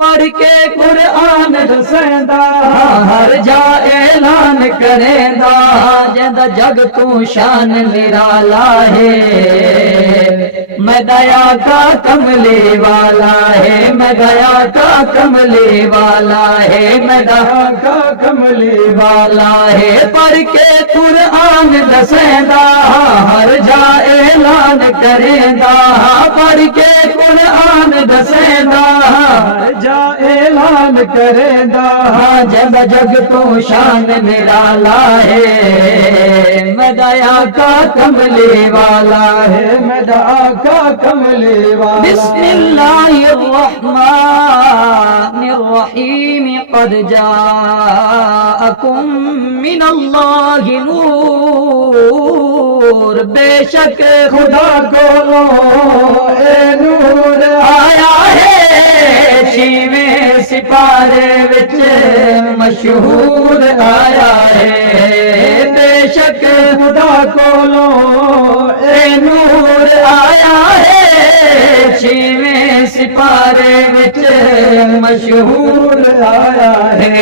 पढ़ के कुरान दसेंदा हर जा ऐलान करेंदा जिंदा जग तू शान निराला है। मैं दया का कमले वाला है, मैं दया का कमले वाला है, मैं दया का कमले वाला है। पढ़ के कुरान दसेंदा हर जा ऐलान करेंदा, पढ़ के कुरान दसेंदा जा ऐलान करेंदा जब जग तो शान निराला है। मैं दया का कमले वाला है, मैं दया का कमले वाला। बिस्मिल्लाहिर्रहमानिर्रहीम क़द जाअकुम मिनल्लाहि नूर, बेशक खुदा को नूर आया है। छेवें सिपारे विच मशहूर आया है, बेशक खुदा कोलो ए नूर आया है। छेवें सिपारे विच मशहूर आया है।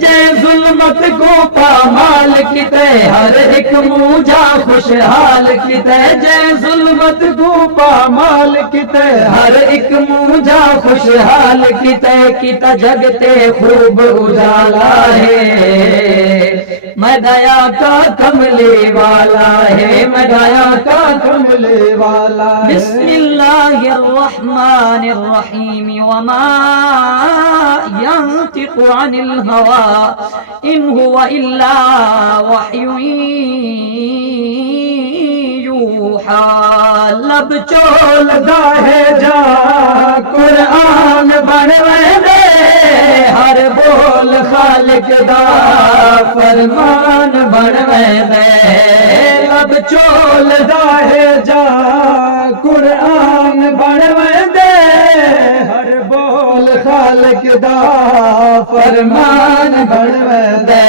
जय जुल्मत को पामाल किते हर एक मूझा खुशहाल किते, जय जुल्मत को पामाल किते हर एक मूझा खुशहाल किते, किता जगते खूब उजाला है। मैं दया का कमले वाला है, मैं दया का कमले वाला। बिस्मिल्लाहिर्रहमानिर्रहीम वमा यंतिकु अनिल हवा इन हुवा इल्ला वह्युन यूहा। लब चोलदा है जा कुरान बनवे हर बोल खालिक दा फरमान बनवे दे। लब चोलदा है जा कुरान बनवे दे हर बोल खालिक दा फरमान बनवे दे।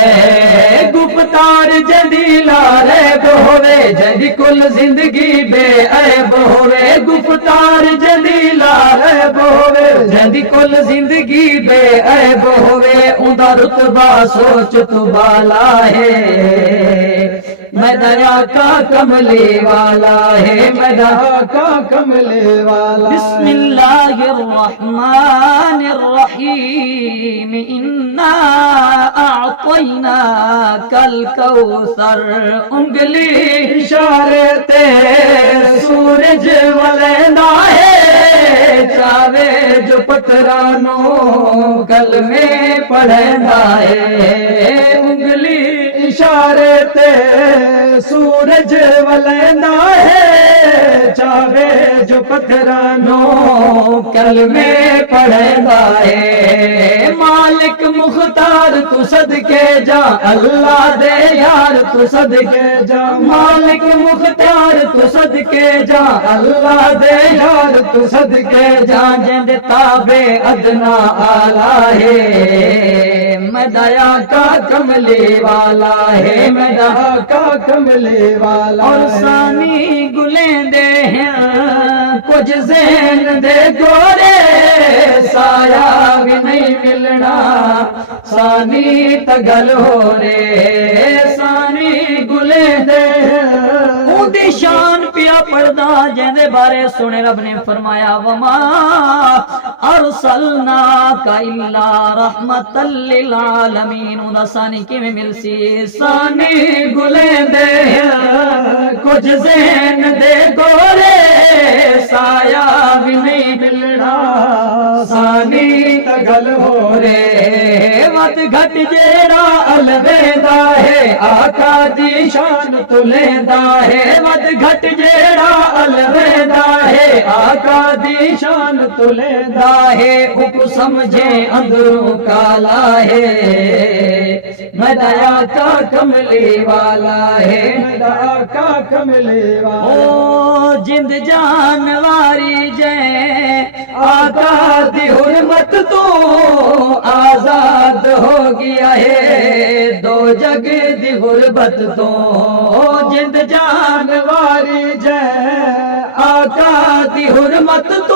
गुफ्तार जदीला रे बोवे जदी कुल जिंदगी बेअब होवे, गुफ्तार जदीला रे बोवे जदी कुल जिंदगी बेअब होवे। उदा रुतबा सोच तू बाला है, मैं दया का कमले वाला है, मैं दया का कमले वाला। बिस्मिल्लाहिर्रहमानिर्रहीम इन्ना अअतैना कल कौसर। उंगली इशारे ते सूरज वलेंदा है, चावे जो पतरानो कल में पढ़ेंदा है। उंगली इशारे ते सूरज वलेंदा है, चावे जो पथरानो कल में पढ़ेंदा है। मालिक मुख्तार तू सदके जा अल्लाह दे यार तू सदके जा। मालिक मुख्तार तू सदके जा अल्लाह दे यार तू सदके जा। जिंद ताबे अदना आला है, मैं दया का कमले वाला है, मैं दया का कमले वाला। और सानी गुलेंदे हैं कुछ ज़हन दे गोरे, साया भी नहीं मिलना सानी तगल हो रे। सानी गुलेंदे उदी शान पिया पढ़दा जिंदे बारे सुने रब ने फरमाया वमा अरसलना का इल्ला रहमतल लिल आलमीन। उदा सानी किवें मिलसी, सानी गुलेंदे कुछ ज़हन दे गोरे, साया भी नहीं मिलना सानी तगल हो रे। वत घट जेड़ा अलवेंदा है आका दी शान तुलेंदा है। वत घट जेड़ा अलवेंदा है आका दी शान तुलेंदा है। उप समझे अंदरों काला है, मैं दया का कमले वाला है, मैं दया का कमले वाला। ओ जिंद जान वारी जय आका दी हुर्मत तो आजाद हो गया है। दो जग दी गुरबत तो जिंद जान वारी जय आका दी हुरमत तो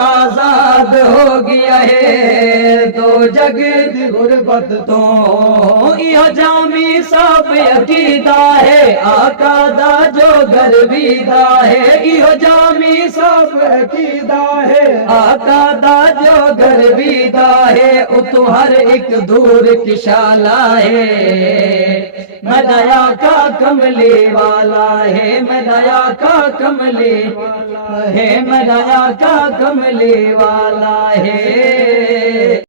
आजाद हो गया है, तो जग दी गुरबत तो यो जामी सब अकीदा है, आका दा जो गर्वीदा है, यो जामी सब अकीदा है, आका दा जो गर्वीदा है, उतो हर एक दूर की शाला है। मैं दया का कमले वाला है, मैं दया का कमले वाला है, मैं दया का कमले वाला है।